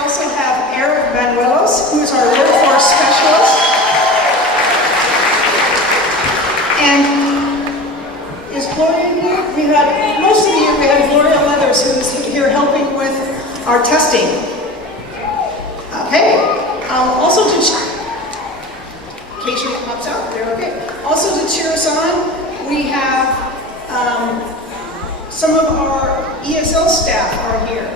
also have Eric Manuelos, who is our workforce specialist. And is Gloria here? We had, most of the year we had Gloria Leathers, who's here helping with our testing. Okay. Also to, in case it pops out, they're okay. Also to cheer us on, we have some of our ESL staff are here.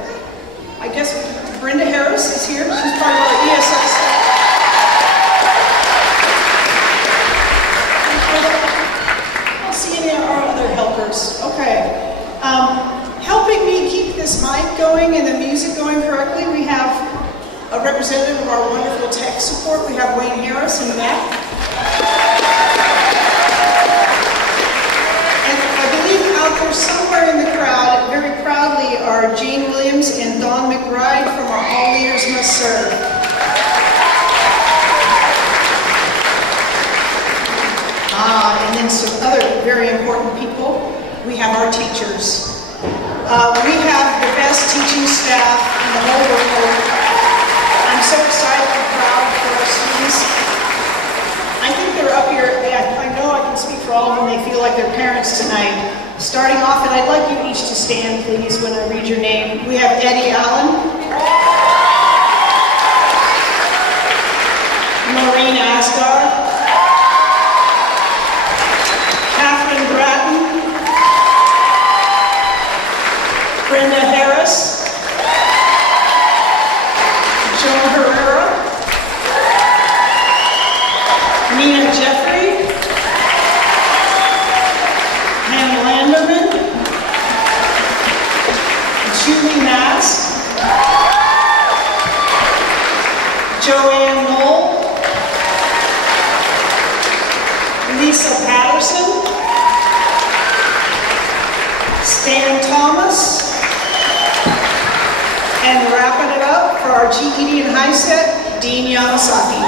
I guess Brenda Harris is here. She's part of our ESL staff. I don't see any of our other helpers. Okay. Helping me keep this mic going and the music going correctly, we have a representative of our wonderful tech support. We have Wayne Harris in the back. And I believe out there somewhere in the crowd, very proudly, are Jane Williams and Dawn McBride from our All Leaders Must Serve. And then some other very important people. We have our teachers. We have the best teaching staff in the whole world. I'm so excited and proud for our students. I think they're up here. I know I can speak for all of them. They feel like they're parents tonight. Starting off, and I'd like you each to stand, please, when I read your name. We have Eddie Allen, Maureen Asgar, Catherine Bratton, Brenda Harris, Joan Herrera, Nina Jeffrey, Pam Landerman, Julie Mass, Joanne Knoll, Lisa Patterson, Stan Thomas, and wrapping it up for our GED and high set, Dean Yamasaki.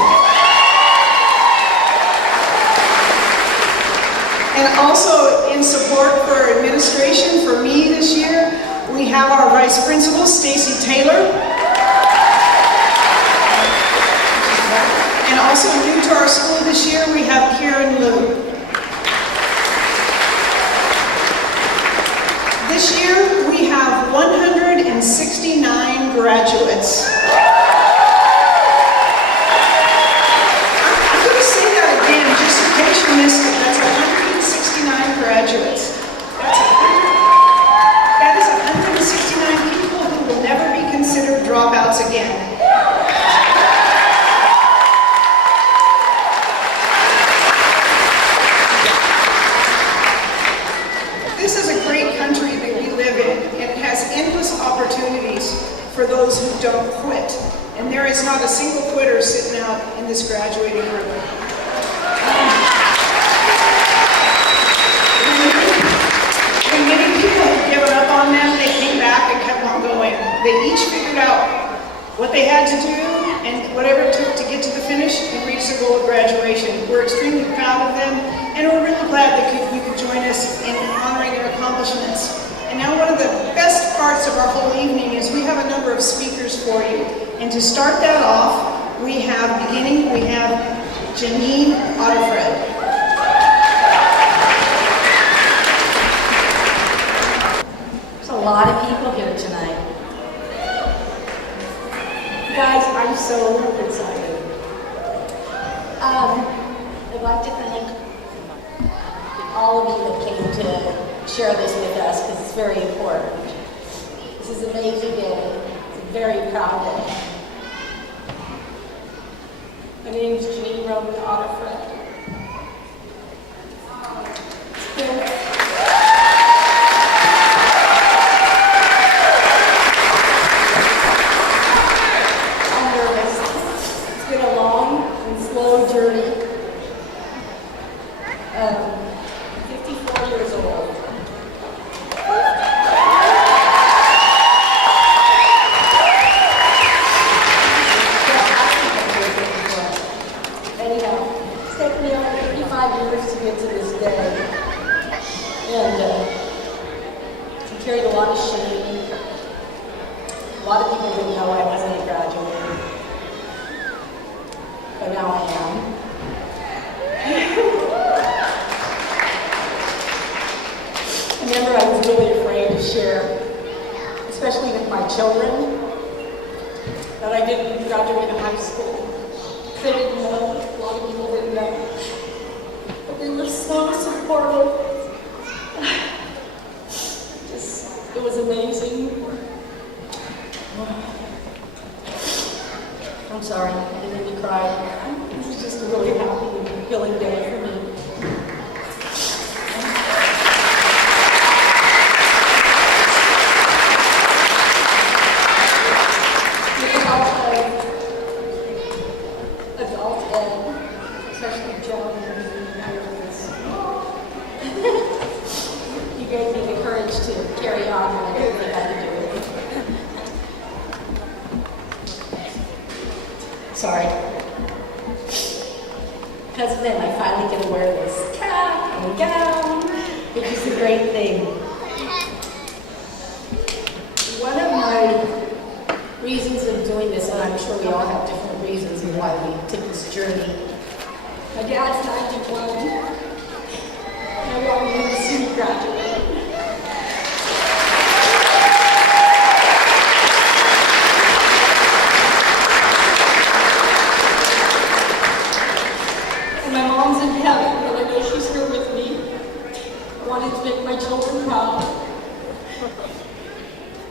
And also in support for administration for me this year, we have our Vice Principal, Stacy Taylor. And also new to our school this year, we have Kieran Liu. This year, we have 169 graduates. I'm going to say that again, just in case you missed it. That's 169 graduates. That is 169 people who will never be considered dropouts again. This is a great country that we live in, and it has endless opportunities for those who don't quit. And there is not a single quitter sitting out in this graduating room. When many people have given up on them, they came back and kept on going. They each figured out what they had to do and whatever it took to get to the finish and reach the goal of graduation. We're extremely proud of them, and we're really glad that you could join us in honoring their accomplishments. And now one of the best parts of our whole evening is we have a number of speakers for you. And to start that off, we have Janine Otterfred. There's a lot of people here tonight. Guys, I'm so excited. I'd like to thank all of you that came to share this with us, because it's very important. This is an amazing day. It's a very proud day. My name is Janine Roman Otterfred. I'm nervous. It's been a long and slow journey. 54 years old. Anyhow, it's taken me over 35 years to get to this day. And I carried a lot of shame, lot of people didn't know I wasn't a graduate, but now I am. I remember I was really afraid to share, especially with my children, that I didn't graduate high school. They didn't know, a lot of people didn't know. But they were so supportive. It was amazing. I'm sorry, I didn't mean to cry. It was just a really happy and healing day for me. Adult Ed, especially Joe and you gave me the courage to carry on when I didn't think I could do it. Sorry. Because of them, I finally get to wear this cap and gown, which is a great thing. One of my reasons of doing this, and I'm sure we all have different reasons of why we took this journey. My dad's 91, and I wanted him to see me graduate. And my mom's in heaven, but I know she's here with me. I wanted to make my children proud.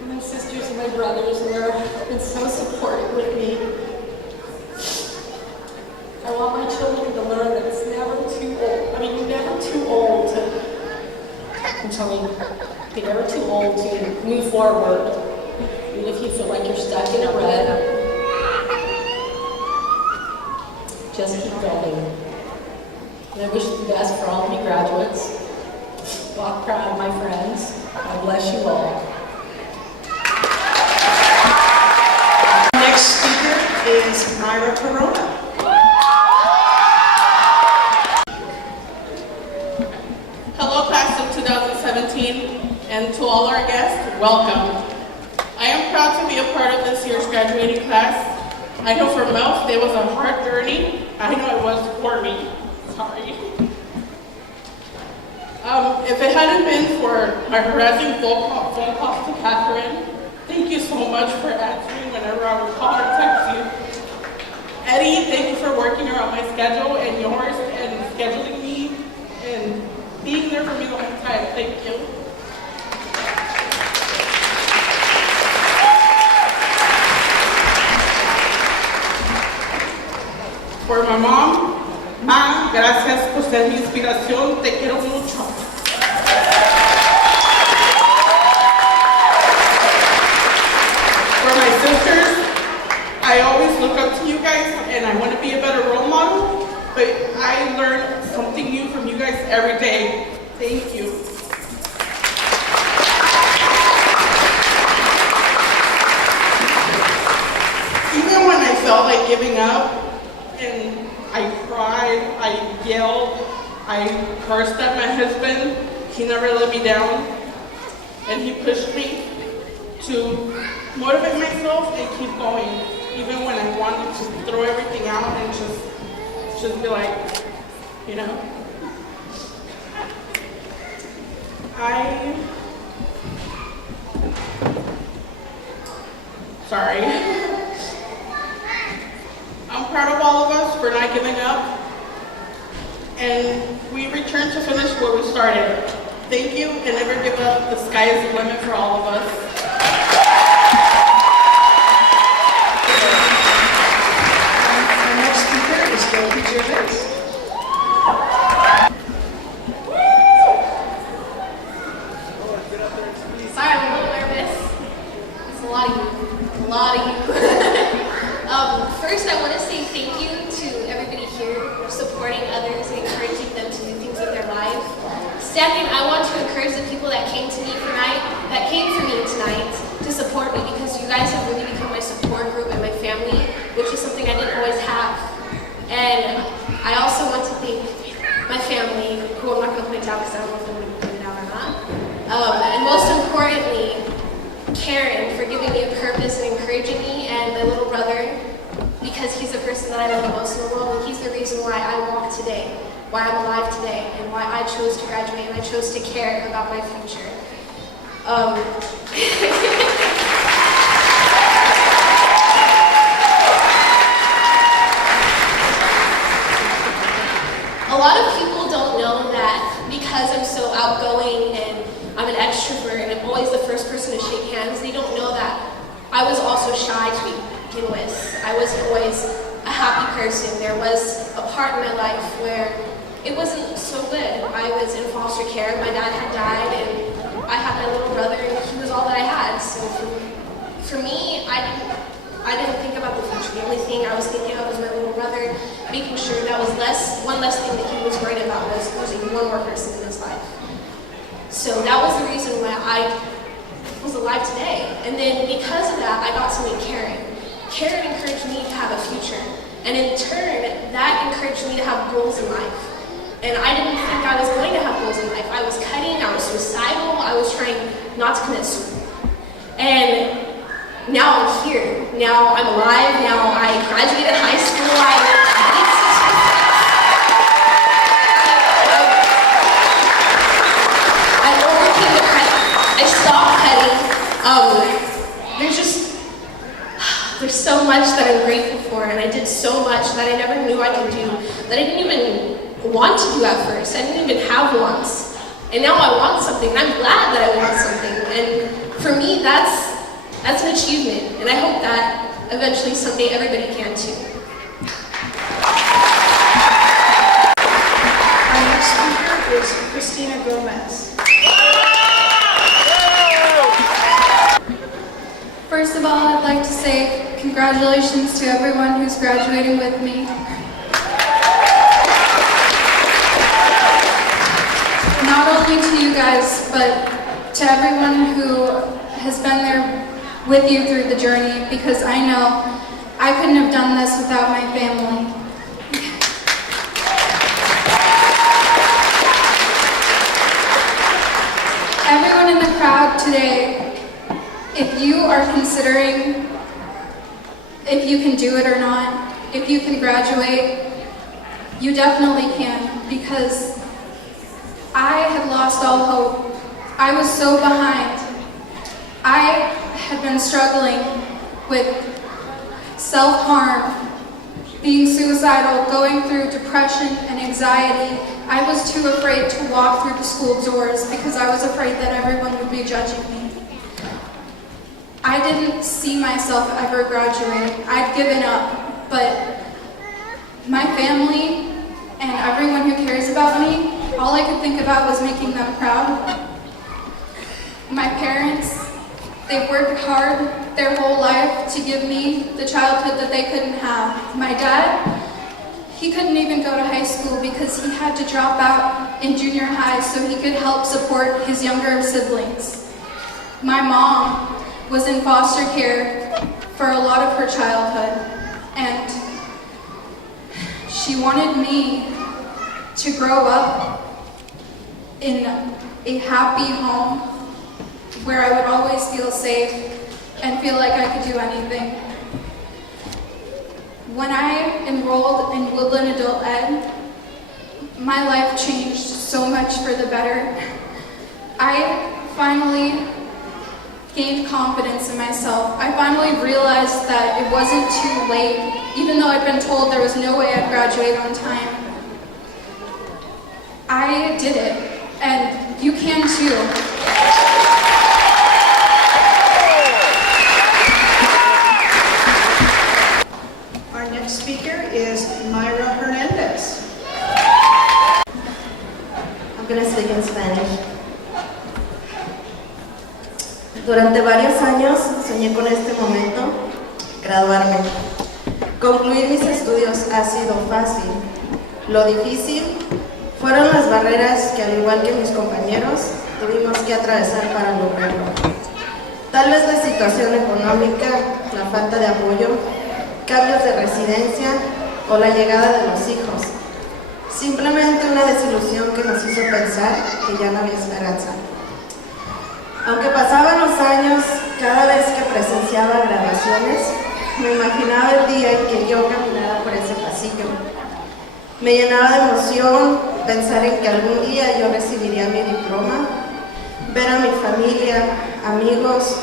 My sisters and my brothers who have been so supportive with me. I want my children to learn that it's never too old. I mean, you're never too old you're never too old to move forward. Even if you feel like you're stuck in a rut, just keep going. And I wish the best for all of you graduates. Walk proud, my friends. God bless you all. Next speaker is Myra Corona. Hello, class of 2017, and to all our guests, welcome. I am proud to be a part of this year's graduating class. I know for most, it was a hard journey. I know it was for me. Sorry. If it hadn't been for my harassing phone calls to Catherine, thank you so much for answering whenever I would call or text you. Eddie, thank you for working around my schedule and yours and scheduling me and being there for me the whole time. Thank you. For my mom, Ma, gracias por ser mi inspiración. Te quiero mucho. For my sisters, I always look up to you guys and I want to be a better role model, but I learn something new from you guys every day. Thank you. Even when I felt like giving up and I cried, I yelled, I cursed at my husband, he never let me down and he pushed me to motivate myself and keep going, even when I wanted to throw everything out and just be like, you know. I'm proud of all of us for not giving up, and we returned to finish where we started. Thank you, and never give up. The sky is the limit for all of us. Our next speaker is Gervais. Sorry, I'm a little nervous. It's a lot of you. A lot of you. First, I want to say thank you to everybody here for supporting others and encouraging them to do things with their life. Second, I want to encourage the people that came to me tonight to support me, because you guys have really become my support group and my family, which is something I didn't always have. And I also want to thank my family, who I'm not going to point out because I don't know if I'm going to point it out or not. And most importantly, Karen for giving me a purpose and encouraging me, and my little brother, because he's the person that I love most in the world, and he's the reason why I walk today, why I'm alive today, and why I chose to graduate, and I chose to care about my future. A lot of people don't know that because I'm so outgoing and I'm an extrovert and I'm always the first person to shake hands, they don't know that I was also shy to begin with. I wasn't always a happy person. There was a part in my life where it wasn't so good. I was in foster care. My dad had died and I had my little brother and he was all that I had. So for me, I didn't think about the future. The only thing I was thinking of was my little brother, making sure that was one less thing that he was worried about was losing one more person in his life. So that was the reason why I was alive today. And then because of that, I got to meet Karen. Karen encouraged me to have a future. And in turn, that encouraged me to have goals in life. And I didn't think I was going to have goals in life. I was cutting, I was suicidal, I was trying not to commit suicide. And now I'm here. Now I'm alive. Now I graduated high school. I overcame depression. I stopped cutting. There's so much that I'm grateful for, and I did so much that I never knew I could do, that I didn't even want to do at first. I didn't even have wants. And now I want something, and I'm glad that I want something. And for me, that's an achievement, and I hope that eventually someday everybody can too. Our next speaker is Christina Gomez. First of all, I'd like to say congratulations to everyone who's graduating with me. Not only to you guys, but to everyone who has been there with you through the journey, because I know I couldn't have done this without my family. Everyone in the crowd today, if you are considering if you can do it or not, if you can graduate, you definitely can, because I had lost all hope. I was so behind. I had been struggling with self-harm, being suicidal, going through depression and anxiety. I was too afraid to walk through the school doors because I was afraid that everyone would be judging me. I didn't see myself ever graduating. I'd given up, but my family and everyone who cares about me, all I could think about was making them proud. My parents, they've worked hard their whole life to give me the childhood that they couldn't have. My dad, he couldn't even go to high school because he had to drop out in junior high so he could help support his younger siblings. My mom was in foster care for a lot of her childhood, and she wanted me to grow up in a happy home where I would always feel safe and feel like I could do anything. When I enrolled in Woodland Adult Ed, my life changed so much for the better. I finally gained confidence in myself. I finally realized that it wasn't too late, even though I'd been told there was no way I'd graduate on time. I did it, and you can too. Our next speaker is Myra Hernandez. I'm going to speak in Spanish. Durante varios años soñé con este momento, graduarme. Concluir mis estudios ha sido fácil. Lo difícil fueron las barreras que, al igual que mis compañeros, tuvimos que atravesar para lograrlo. Tal vez la situación económica, la falta de apoyo, cambios de residencia o la llegada de los hijos. Simplemente una desilusión que nos hizo pensar que ya no había esperanza. Aunque pasaban los años, cada vez que presenciaba graduaciones, me imaginaba el día en que yo caminara por ese pasillo. Me llenaba de emoción pensar en que algún día yo recibiría mi diploma, ver a mi familia, amigos,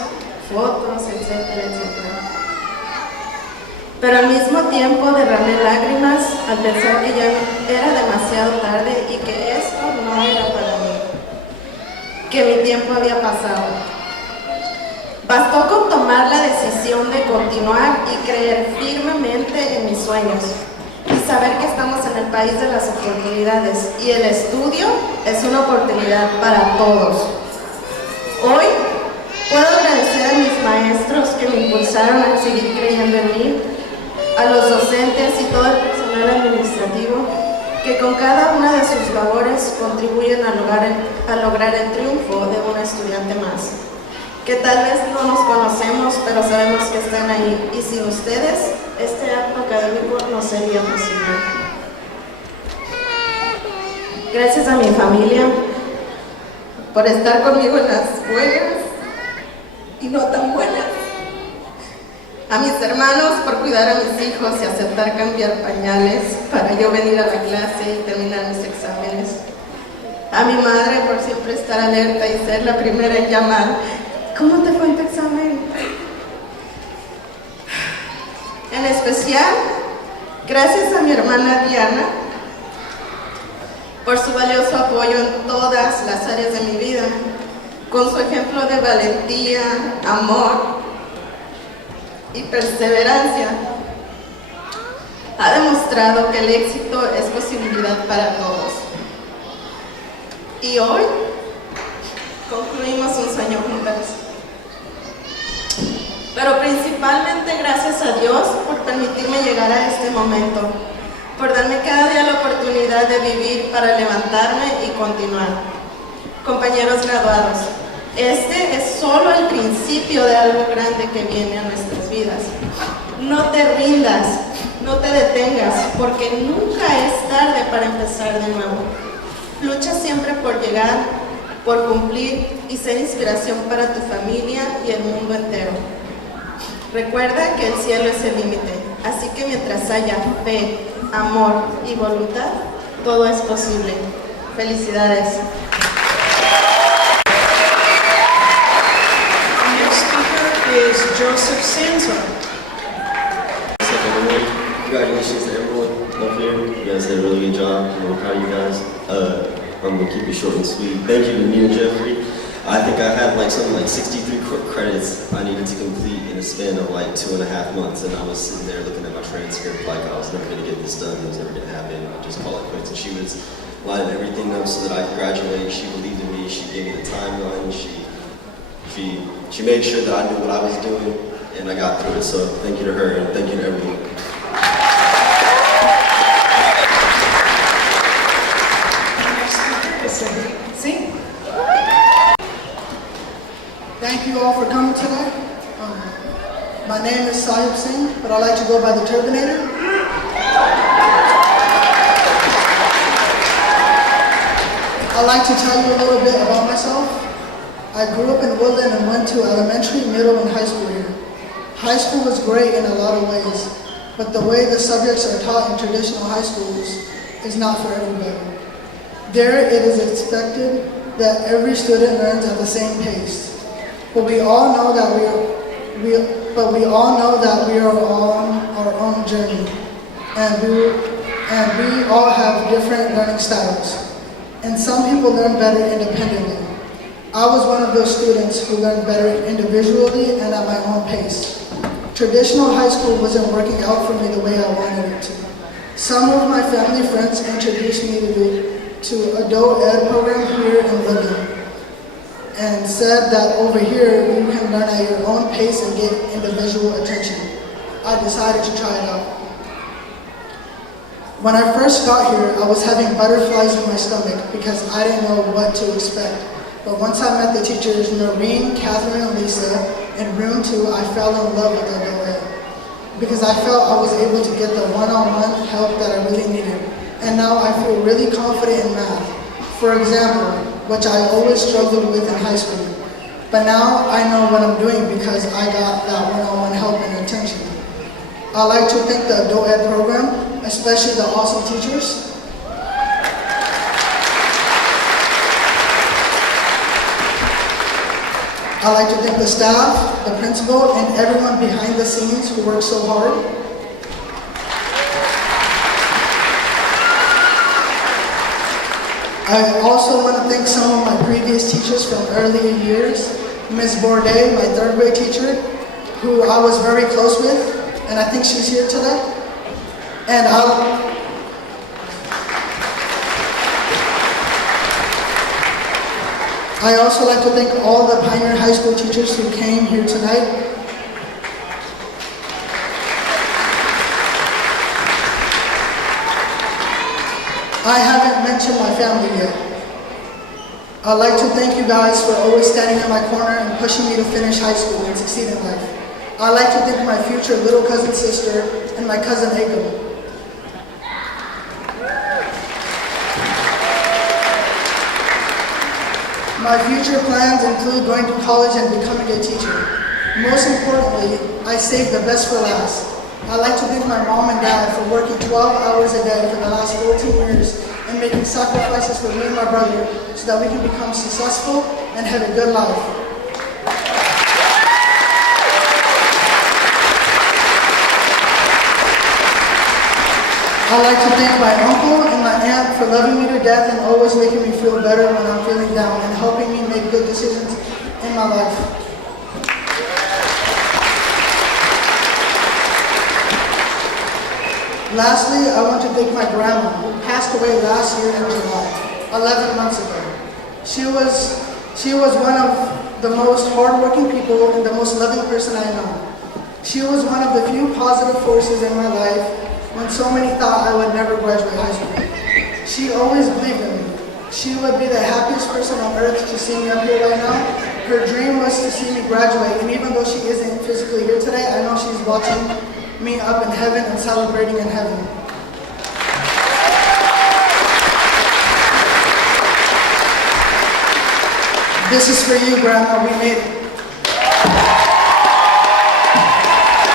fotos, etcétera, etcétera. Pero al mismo tiempo derramé lágrimas al pensar que ya era demasiado tarde y que esto no era para mí, que mi tiempo había pasado. Bastó con tomar la decisión de continuar y creer firmemente en mis sueños y saber que estamos en el país de las oportunidades y el estudio es una oportunidad para todos. Hoy puedo agradecer a mis maestros que me impulsaron a seguir creyendo en mí, a los docentes y todo el personal administrativo que con cada una de sus labores contribuyen a lograr el triunfo de un estudiante más, que tal vez no nos conocemos, pero sabemos que están ahí, y sin ustedes, este acto académico no sería posible. Gracias a mi familia por estar conmigo en las buenas y no tan buenas. A mis hermanos por cuidar a mis hijos y aceptar cambiar pañales para yo venir a la clase y terminar mis exámenes. A mi madre por siempre estar alerta y ser la primera en llamar. ¿Cómo te fue en tu examen? En especial, gracias a mi hermana Diana por su valioso apoyo en todas las áreas de mi vida, con su ejemplo de valentía, amor y perseverancia. Ha demostrado que el éxito es posibilidad para todos. Y hoy concluimos un sueño juntas. Pero principalmente gracias a Dios por permitirme llegar a este momento, por darme cada día la oportunidad de vivir para levantarme y continuar. Compañeros graduados, este es solo el principio de algo grande que viene a nuestras vidas. No te rindas, no te detengas, porque nunca es tarde para empezar de nuevo. Lucha siempre por llegar, por cumplir y ser inspiración para tu familia y el mundo entero. Recuerda que el cielo es el límite, así que mientras haya fe, amor y voluntad, todo es posible. Felicidades. Is Joseph Sanson. What's up, everyone? Congratulations to everyone up here. You guys did a really good job. I'm proud of you guys. I'm gonna keep it short and sweet. Thank you to me and Jeffrey. I think I had something like 63 credits I needed to complete in a span of 2.5 months, and I was sitting there looking at my transcript like I was never gonna get this done. It was never gonna happen. I just call it quits. And she was lining everything up so that I could graduate. She believed in me. She gave me the timeline. She made sure that I knew what I was doing, and I got through it. So thank you to her, and thank you to everyone. See? Thank you all for coming tonight. My name is Sahib Singh, but I like to go by the Turbinator. I'd like to tell you a little bit about myself. I grew up in Woodland and went to elementary, middle, and high school here. High school was great in a lot of ways, but the way the subjects are taught in traditional high schools is not for everybody. There it is expected that every student learns at the same pace, but we all know that we are on our own journey, and we all have different learning styles, and some people learn better independently. I was one of those students who learned better individually and at my own pace. Traditional high school wasn't working out for me the way I wanted it to. Some of my family friends introduced me to adult ed program here in Woodland and said that over here you can learn at your own pace and get individual attention. I decided to try it out. When I first got here, I was having butterflies in my stomach because I didn't know what to expect. But once I met the teachers Noreen, Catherine, and Lisa in room 2, I fell in love with adult ed because I felt I was able to get the one-on-one help that I really needed. And now I feel really confident in math. For example, which I always struggled with in high school. but now I know what I'm doing because I got that one-on-one help and attention. I'd like to thank the Adult Ed program, especially the awesome teachers. I'd like to thank the staff, the principal, and everyone behind the scenes who worked so hard. I also want to thank some of my previous teachers from earlier years. Ms. Bourdet, my third grade teacher, who I was very close with, and I think she's here today. And I also like to thank all the Pioneer High School teachers who came here tonight. I haven't mentioned my family yet. I'd like to thank you guys for always standing in my corner and pushing me to finish high school and succeed in life. I'd like to thank my future little cousin sister and my cousin Akam. My future plans include going to college and becoming a teacher. Most importantly, I saved the best for last. I'd like to thank my mom and dad for working 12 hours a day for the last 14 years and making sacrifices for me and my brother so that we can become successful and have a good life. I'd like to thank my uncle and my aunt for loving me to death and always making me feel better when I'm feeling down and helping me make good decisions in my life. Lastly, I want to thank my grandma, who passed away last year in July, 11 months ago. She was one of the most hardworking people and the most loving person I know. She was one of the few positive forces in my life when so many thought I would never graduate high school. She always believed in me. She would be the happiest person on earth to see me up here right now. Her dream was to see me graduate, and even though she isn't physically here today, I know she's watching me up in heaven and celebrating in heaven. This is for you, Grandma. We made it.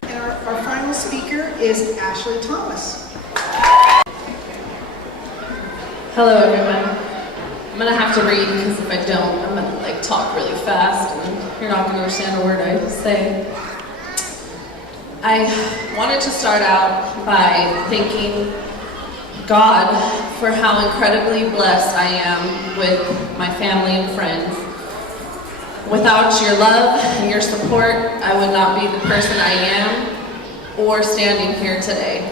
And our final speaker is Ashley Thomas. Hello, everyone. I'm gonna have to read because if I don't, I'm gonna talk really fast and you're not gonna understand a word I say. I wanted to start out by thanking God for how incredibly blessed I am with my family and friends. Without your love and your support, I would not be the person I am or standing here today.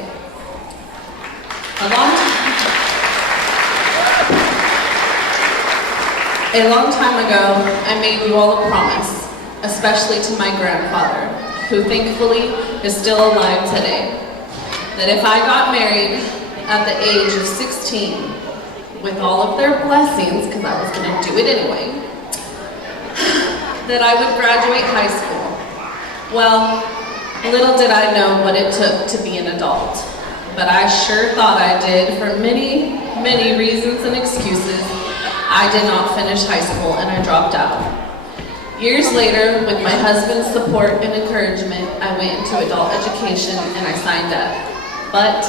A long time ago, I made you all a promise, especially to my grandfather, who thankfully is still alive today, that if I got married at the age of 16, with all of their blessings, because I was going to do it anyway, that I would graduate high school. Well, little did I know what it took to be an adult, but I sure thought I did. For many, many reasons and excuses, I did not finish high school and I dropped out. Years later, with my husband's support and encouragement, I went into adult education and I signed up. But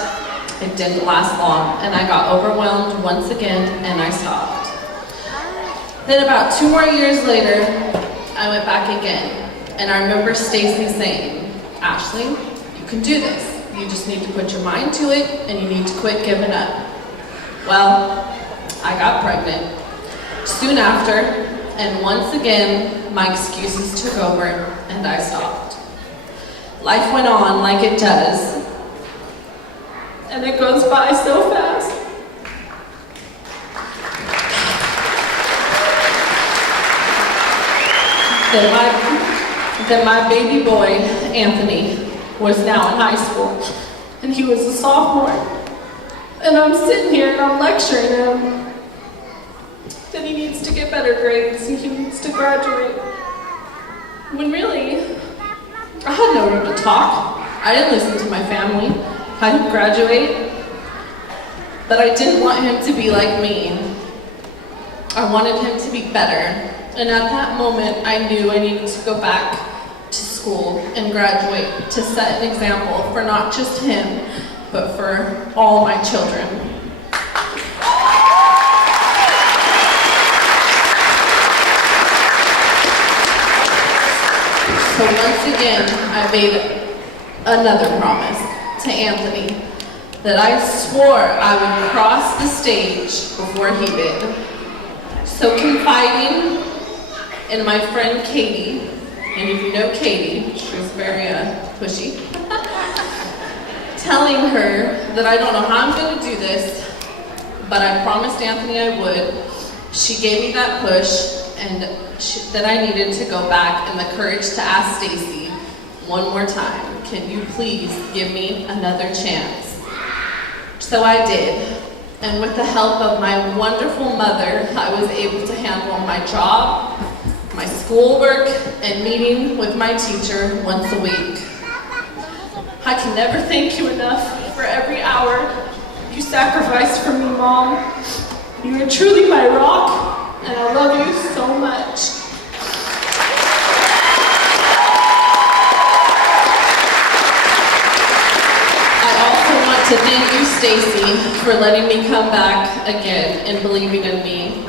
it didn't last long and I got overwhelmed once again and I stopped. Then about 2 more years later, I went back again. And I remember Stacy saying, Ashley, you can do this. You just need to put your mind to it and you need to quit giving up. Well, I got pregnant soon after, and once again, my excuses took over and I stopped. Life went on like it does, and it goes by so fast. Then my baby boy, Anthony, was now in high school, and he was a sophomore. And I'm sitting here and I'm lecturing him that he needs to get better grades and he needs to graduate. When really, I had no room to talk. I didn't listen to my family. I didn't graduate. But I didn't want him to be like me. I wanted him to be better. And at that moment, I knew I needed to go back to school and graduate to set an example for not just him, but for all my children. So once again, I made another promise to Anthony that I swore I would cross the stage before he did. So confiding in my friend Katie, and if you know Katie, she was very pushy, telling her that I don't know how I'm going to do this, but I promised Anthony I would. She gave me that push, and that I needed to go back and the courage to ask Stacy one more time, can you please give me another chance? So I did, and with the help of my wonderful mother, I was able to handle my job, my schoolwork, and meeting with my teacher once a week. I can never thank you enough for every hour you sacrificed for me, Mom. You are truly my rock, and I love you so much. To thank you, Stacy, for letting me come back again and believing in me.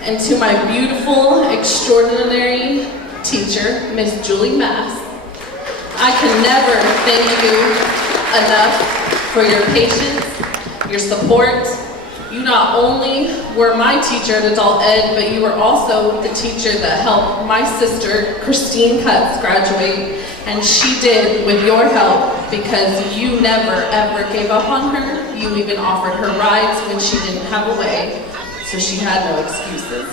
And to my beautiful, extraordinary teacher, Miss Julie Mass, I can never thank you enough for your patience, your support. You not only were my teacher at Adult Ed, but you were also the teacher that helped my sister, Christine Cutts, graduate. And she did with your help, because you never ever gave up on her. You even offered her rides when she didn't have a way, so she had no excuses.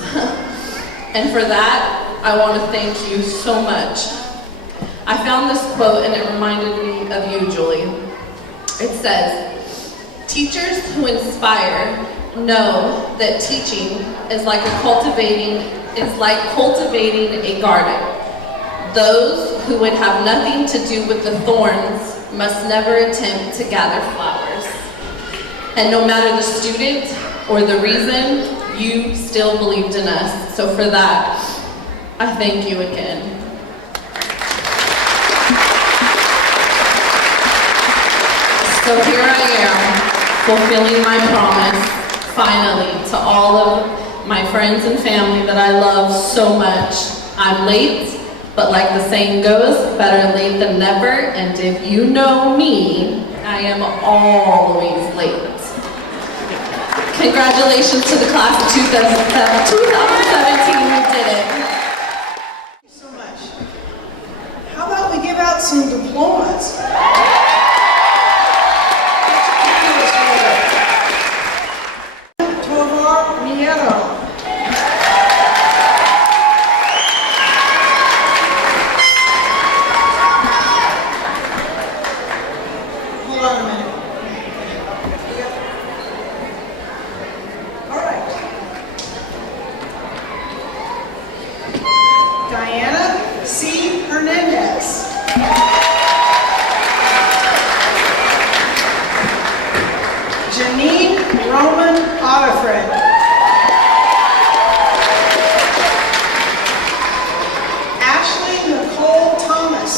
And for that, I want to thank you so much. I found this quote and it reminded me of you, Julie. It says, "Teachers who inspire know that teaching is like cultivating a garden. Those who would have nothing to do with the thorns must never attempt to gather flowers." And no matter the student or the reason, you still believed in us. So for that, I thank you again. So here I am, fulfilling my promise, finally, to all of my friends and family that I love so much. I'm late, but like the saying goes, better late than never, and if you know me, I am always late. Congratulations to the class of 2017, we did it. Thank you so much. How about we give out some diplomas? Tovar Nieto. Hold on a minute. All right. Diana C. Hernandez. Janine Roman Otterfred. Ashley Nicole Thomas.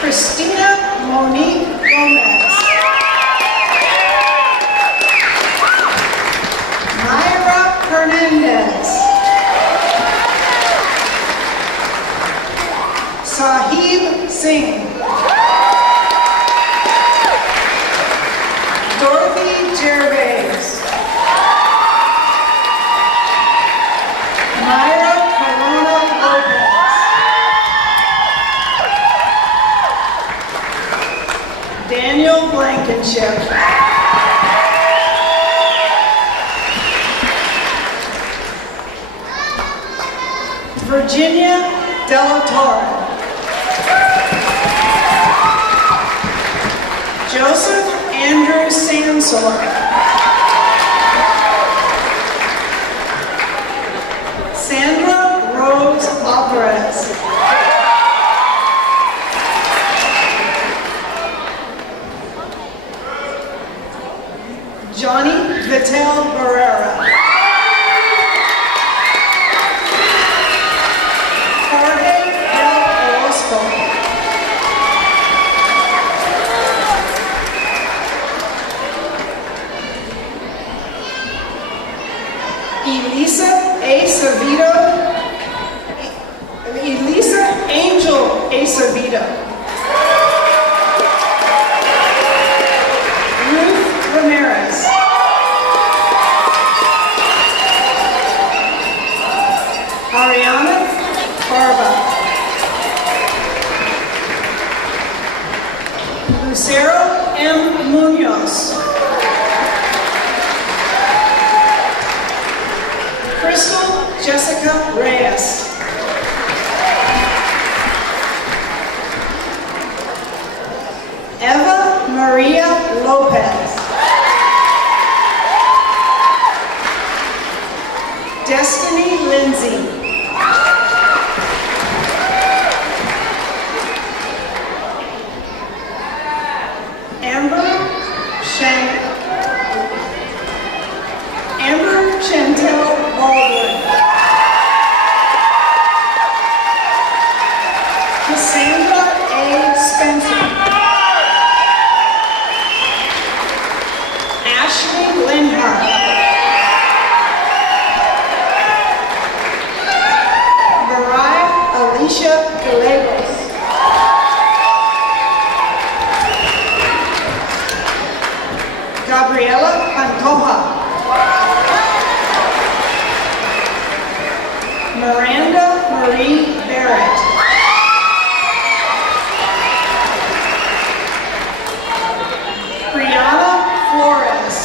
Christina Monique Gomez. Myra Hernandez. Sahib Singh. Dorothy Gervais. Myra Corona Lopez. Daniel Blankenship. Virginia Della Torre. Joseph Andrew Sansor. Sandra Rose Alvarez. Johnny Vittel Barrera. Jorge Del Orozco. Elisa Angel Acevedo. Ruth Ramirez. Ariana Barba. Lucero M. Munoz. Crystal Jessica Reyes. Eva Maria Lopez. Destiny Lindsay. Amber Chantel Baldwin. Cassandra A. Spencer. Ashley Linhart. Mariah Alicia Gallegos. Gabriela Pantoja. Miranda Marie Barrett. Brianna Flores.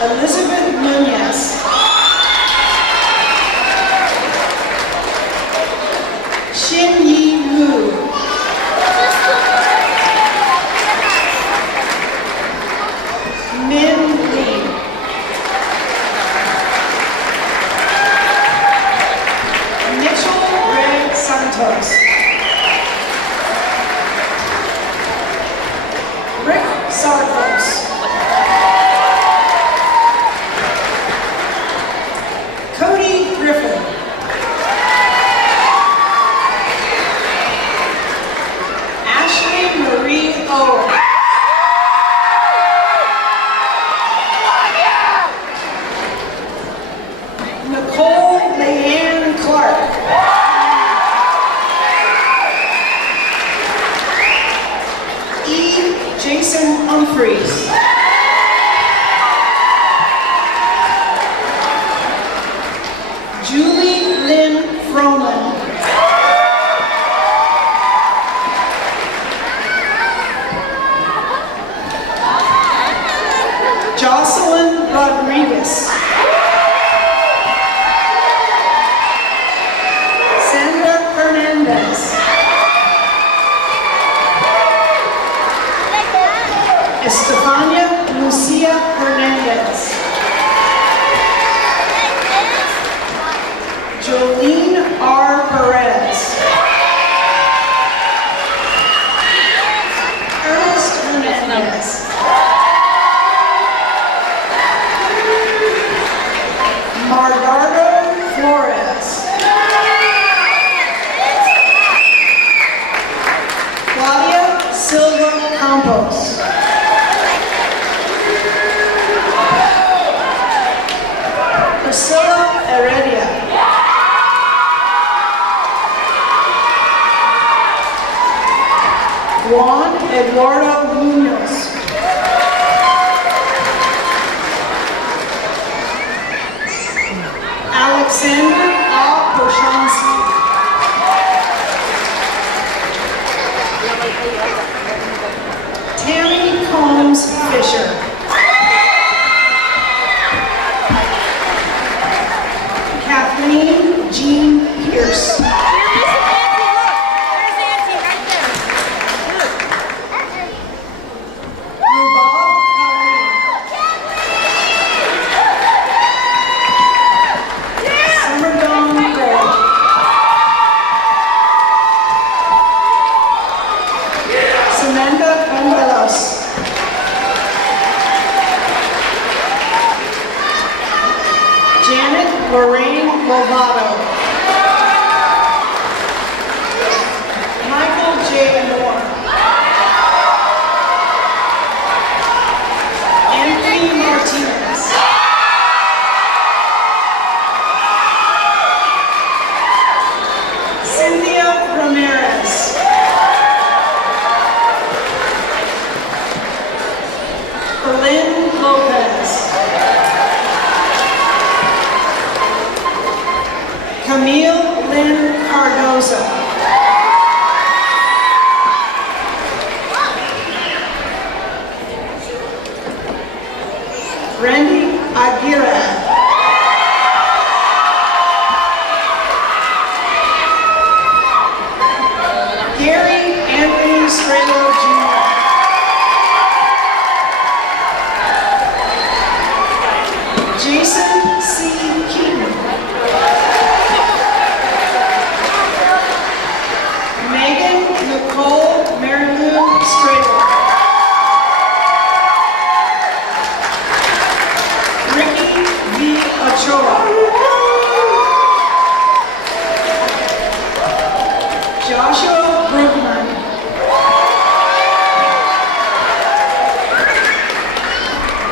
Elizabeth Nunez. Xin Yi Lu. Min Lee. Mitchell Greg Santos. Rick Sarkos. Cody Griffin. Ashley Marie Owen. Nicole Leanne Clark. E. Jason Humphreys. Julie Lynn Froman. Jocelyn Rodriguez. Sandra Hernandez. Estefania Lucia Hernandez. Jolene R. Perez. Ernest Hernandez. Margardo Flores. Claudia Silva Campos. Priscilla Heredia. Juan Eduardo Munoz. Alexander A. Poshansky. Tammy Combs Fisher. Kathleen Jean Pierce. Rubab Khalid. Summer Dawn Lovato. Michael J. Moore. Anthony Martinez. Cynthia Ramirez. Berlin Lopez. Camille Lynn Cardoza. Randy Aguirre. Gary Anthony Strelo Jr. Jason C. Keaton. Megan Nicole Mary Lou Strelo. Ricky V. Ochoa. Joshua Brookman.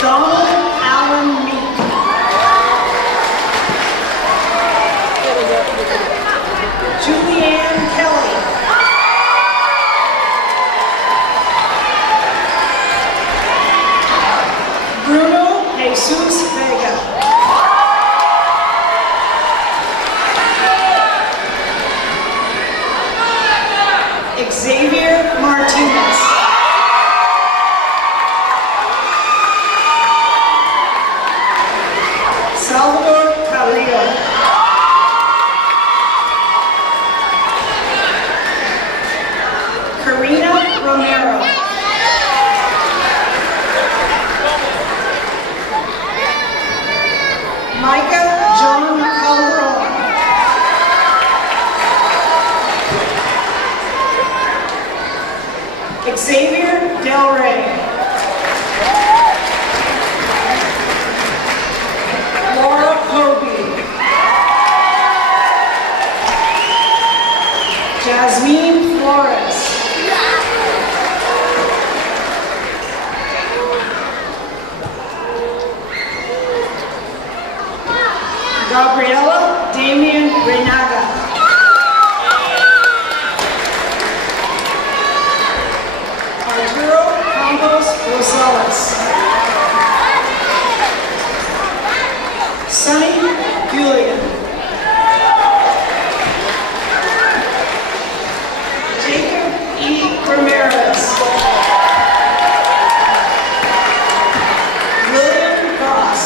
Donald Allen Meek. Julianne Kelly. Bruno Jesus Vega. Xavier Martinez. Salvador Carrillo. Karina Romero. Micah John Calderon. Xavier Del Rey. Laura Kobe. Jasmine Flores. Gabriela Damian Renaga. Arturo Campos Rosales. Sonny Julian. Jacob E. Ramirez. William Goss.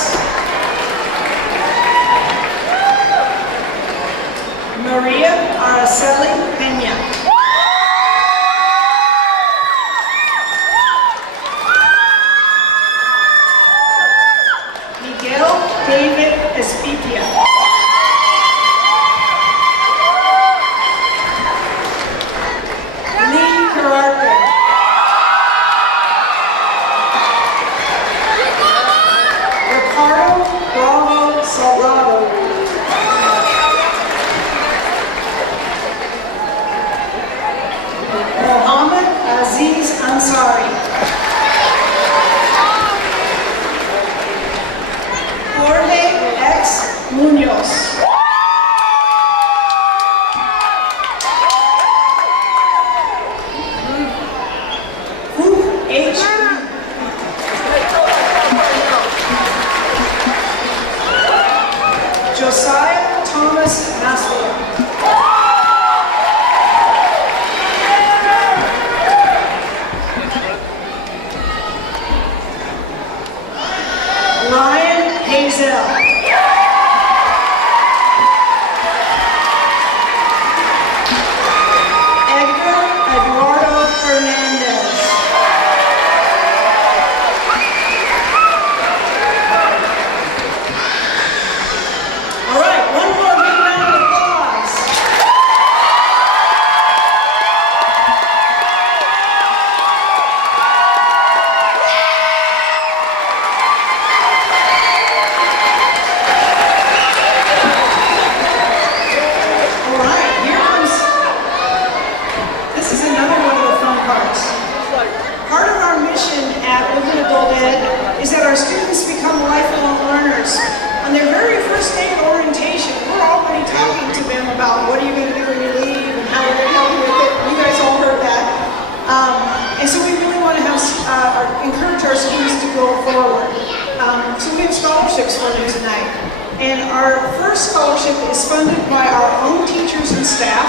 scholarships for you tonight. And our first scholarship is funded by our own teachers and staff.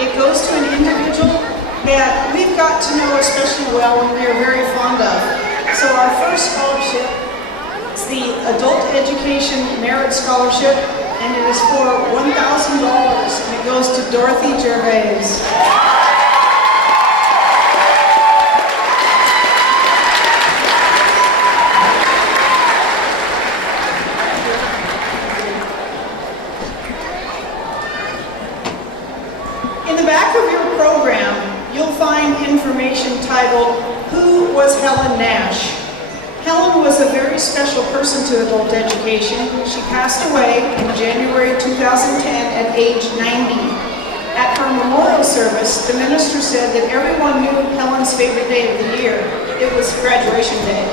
It goes to an individual that we've got to know especially well and we are very fond of. So our first scholarship is the Adult Education Merit Scholarship, and it is for $1,000, and it goes to Dorothy Gervais. In the back of your program, you'll find information titled, "Who was Helen Nash?" Helen was a very special person to adult education. She passed away in January 2010 at age 90. At her memorial service, the minister said that everyone knew Helen's favorite day of the year. It was graduation day.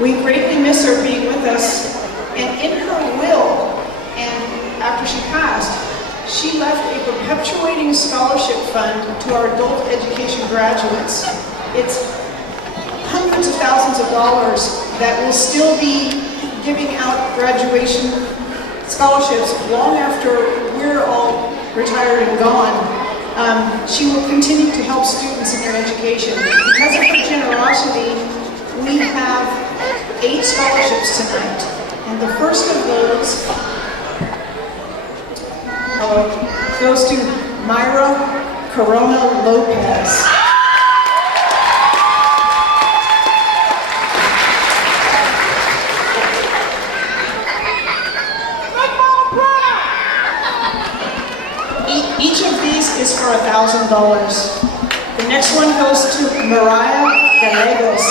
We greatly miss her being with us, and in her will, and after she passed, she left a perpetuating scholarship fund to our adult education graduates. It's hundreds of thousands of dollars that will still be giving out graduation scholarships long after we're all retired and gone. She will continue to help students in their education. Because of her generosity, we have 8 scholarships tonight. And the first of those goes to Myra Corona Lopez. Each of these is for $1,000. The next one goes to Mariah Gallegos.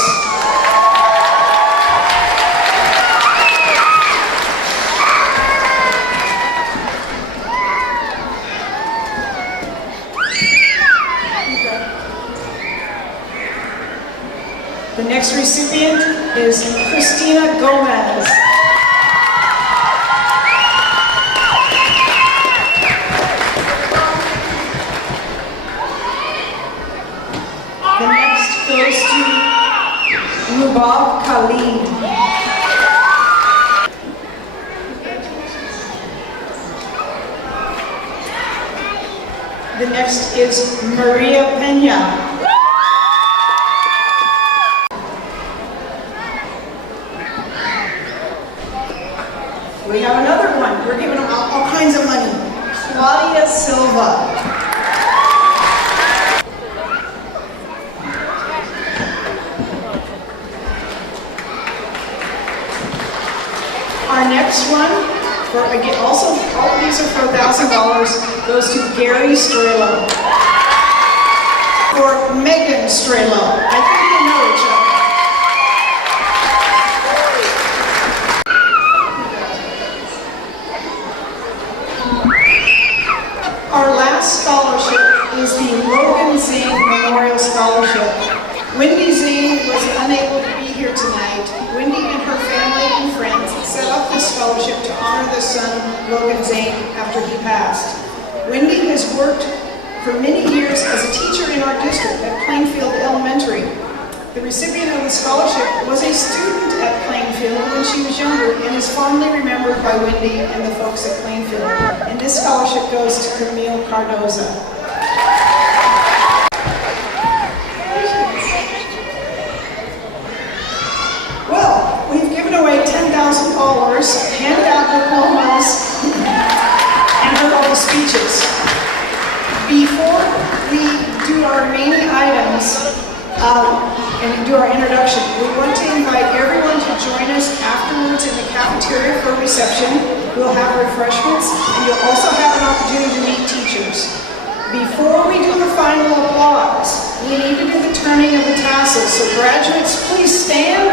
The next recipient is Christina Gomez. The next goes to Rubab Khalid. The next is Maria Pena. We have another one. We're giving them all kinds of money. Claudia Silva. Our next one, again, also all of these are for $1,000, goes to Gary Strelo. For Megan Strelo. I think they know each other. Our last scholarship is the Logan Zane Memorial Scholarship. Wendy Zane was unable to be here tonight. Wendy and her family and friends set up this scholarship to honor their son, Logan Zane, after he passed. Wendy has worked for many years as a teacher in our district at Plainfield Elementary. The recipient of the scholarship was a student at Plainfield when she was younger and is fondly remembered by Wendy and the folks at Plainfield. And this scholarship goes to Camille Cardoza. Well, we've given away $10,000, handed out diplomas, and heard all the speeches. Before we do our remaining items, and do our introduction, we want to invite everyone to join us afterwards in the cafeteria for reception. We'll have refreshments, and you'll also have an opportunity to meet teachers. Before we do the final applause, we need to do the turning of the tassels. So graduates, please stand